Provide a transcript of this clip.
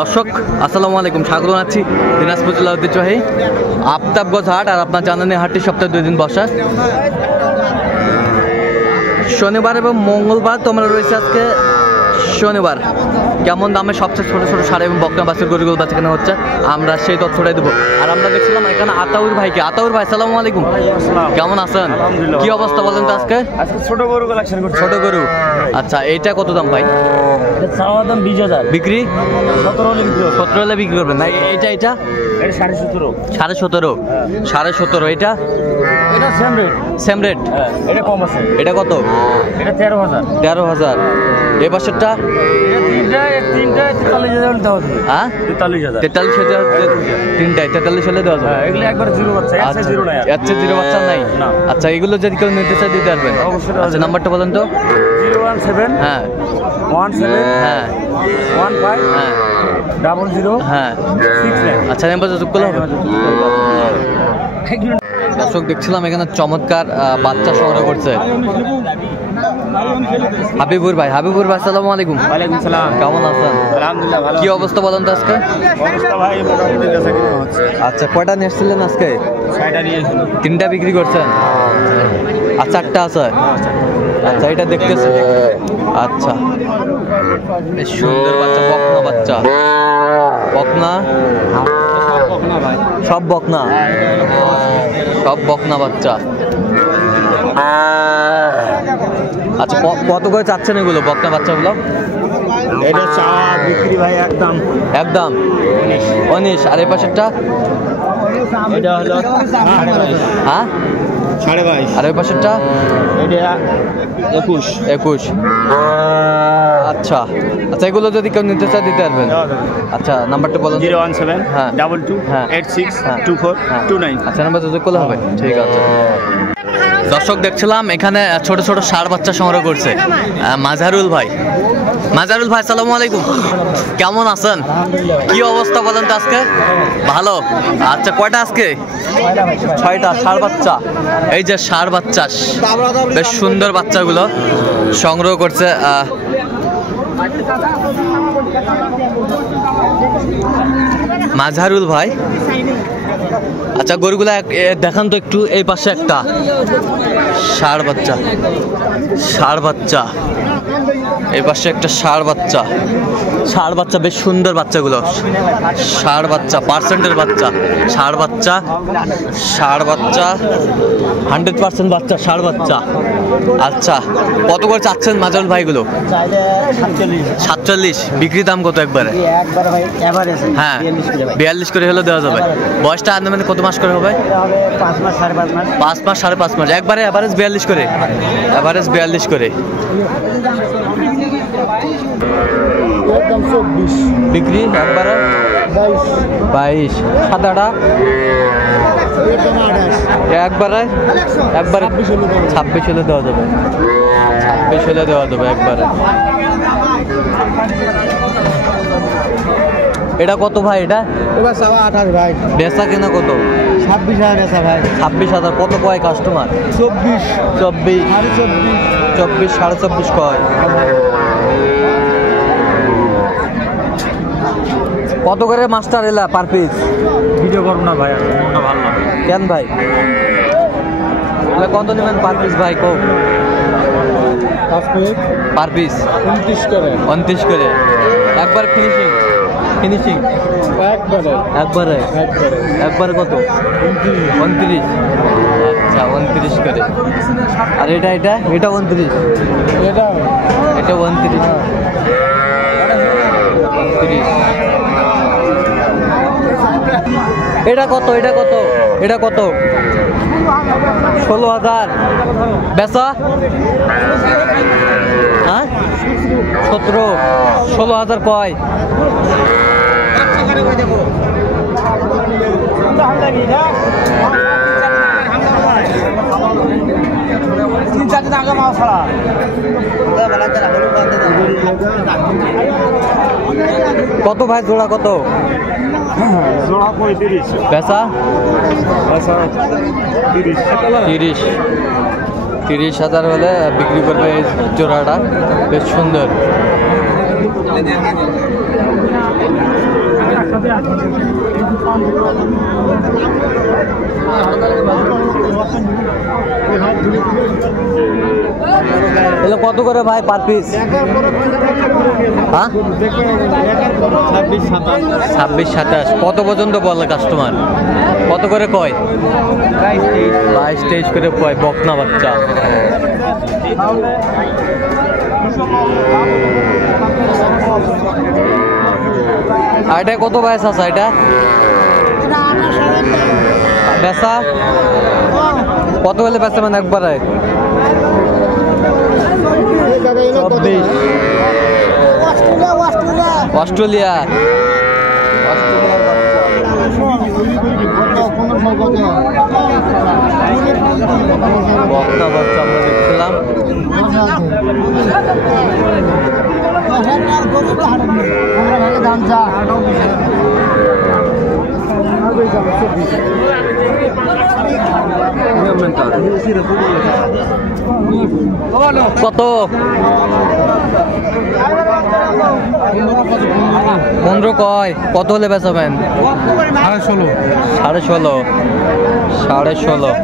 দর্শক আসসালামু আলাইকুম, স্বাগত জানাচ্ছি দিনাজপুর জেলা ঐতিহ্যবাহী আফতাবগঞ্জ হাট। আর আপনার জানেন হাটটি সপ্তাহে 2 দিন বসা, শনিবার এবং মঙ্গলবার। তোমরা রয়েছে আজকে শনিবার। কেমন দামে সবচেয়ে ছোটো ছোটো সার এবং বকনা বাছুর গরুগুলো বাচ্চাখানে হচ্ছে, আমরা সেই তথ্যটাই দেবো। আর আমরা দেখছিলাম এখানে আতাউর ভাইকে। আতাউর ভাই আসসালামু আলাইকুম, কেমন আছেন? কি অবস্থা বলেন তো আজকে? ছোট গরু কালেকশন করছি। ছোট গরু, আচ্ছা এইটা কত দাম ভাই? চাওয়া দাম 20,000, বিক্রি 17 হলে বিক্রি করবেন না? এটা এটা 17.5 17.5 এটা সেম রেট। এটা কম আছে। এটা কত? এটা 13,000। এই বছরটা তিনটা 43,000 দেওয়া যাবে। হ্যাঁ 43,000। 43,000 তিনটায় 43 হলে দেওয়া যাবে। এগুলো একবার জিরো বাচ্চা, আছে জিরো নাই। আচ্ছা জিরো বাচ্চা নাই না। আচ্ছা এগুলো যদি কেউ নিতে চায় দিতে পারবেন? অবশ্যই। আচ্ছা নাম্বারটা বলেন তো। 017 হ্যাঁ 17 হ্যাঁ 15 হ্যাঁ 00 হ্যাঁ 69। আচ্ছা নাম্বার যোগ করলে হবে। দর্শক দেখছিলাম এখানে চমৎকার বাচ্চা সংগ্রহ করছে হাবিবুর ভাই। হাবিবুর ভাই আসসালামু আলাইকুম। ওয়ালাইকুম সালাম। কেমন আছেন? আলহামদুলিল্লাহ ভালো। কি অবস্থা বলেন তো আজকে? অবস্থা ভাই মোটামুটি কাছে কিনা হচ্ছে। আচ্ছা কয়টা নিয়েছিলেন আজকে? 6টা নিয়েছিল। 3টা বিক্রি করছেন? আচ্ছা 4টা আছে। আচ্ছা এটা দেখতেছি। আচ্ছা বেশ সুন্দর বাচ্চা, বকনা বাচ্চা। বকনা সব বকনা, সব বকনা বাচ্চা। আচ্ছা কত করে চাচ্ছেন এগুলো বকনা বাচ্চাগুলো? এটা চাওয়া বিক্রি ভাই একদম 19। আর এই পাশেরটা? এটা হলো 22.5। হ্যাঁ 22.5। আর এই পাশেরটা? এটা 21। আচ্ছা আচ্ছা এগুলো যদি কেউ নিতে চায় দিতে পারবেন? আচ্ছা নাম্বারটা বলুন। 017 হ্যাঁ 22 হ্যাঁ 86 হ্যাঁ 24 29। আচ্ছা নাম্বার যোগ করলে হবে। ঠিক আছে। দর্শক দেখছিলাম এখানে ছোট ছোট ষাঁড় বাচ্চা সংগ্রহ করছে মাজারুল ভাই। মাজারুল ভাই আসসালামু আলাইকুম, কেমন আছেন? কি অবস্থা বলেন তো আজকে? ভালো। আচ্ছা কয়টা আজকে? 6টা ষাঁড় বাচ্চা। এই যে ষাঁড় বাচ্চা, বেশ সুন্দর বাচ্চাগুলো সংগ্রহ করছে মাজারুল ভাই। আচ্ছা গরুগুলা দেখান তো একটু। এই পাশে একটা ষাঁড় বাচ্চা, এই পাশে একটা ষাঁড় বাচ্চা, বেশ সুন্দর বাচ্চাগুলো। ষাঁড় বাচ্চা, পার্সেন্টের বাচ্চা, ষাঁড় বাচ্চা 100% বাচ্চা, ষাঁড় বাচ্চা। আচ্ছা কত করে চাচ্ছেন মাজারুল ভাইগুলো? 47। বিক্রি দাম কত একবারে? হ্যাঁ 42 করে হলে দেওয়া যাবে। বয়সটা আনুমানিক কত মাস করে হবে? 5 মাস 5.5 মাস। 5 মাস 5.5 মাস। একবারে অ্যাভারেজ 42 করে। একদম 24। বিক্রি একবারে 22। সাদাটা একবারে 26 হলে দেওয়া যাবে। একবারে। এটা কত ভাই? এটা এবার 28 ভাই। বেচা কেনা কত? 26,000 বেচা ভাই। 26,000। কত কয় কাস্টমার? 24 24 কয়। কত করে মাস্টার এলা পার পিস? ভিডিও করব না ভাই, মনটা ভালো না। কেন ভাই? কত নেবেন পার পিস ভাই? কো পার পিস 29 করে। একবার ফিনিশিং একবারে কত? 29। আচ্ছা 29 করে। আর এটা 29। এটা 29। এটা কত? 16,000 বেচা? হ্যাঁ 17। 16,000 কয়? কত ভাই জোড়া কত? জোড়া 35। বেচা? 30। 30,000 হলে বিক্রি করবে এই জোড়াটা। বেশ সুন্দর। এগুলো কত করে ভাই পার পিস? হ্যাঁ 26-27। কত পর্যন্ত বলে কাস্টমার? কত করে কয়? 22-23 করে কয় বকনা বাচ্চা। আর এটা কত বয়স আছে? এটা বেচা কত হলে বেচা মানে একবারে? 26। অস্ট্রেলিয়া বকনা বাচ্চা আমরা দেখছিলাম। কত? 15 কয়? কত হলে বেচাবেন? 16.5। 16.5।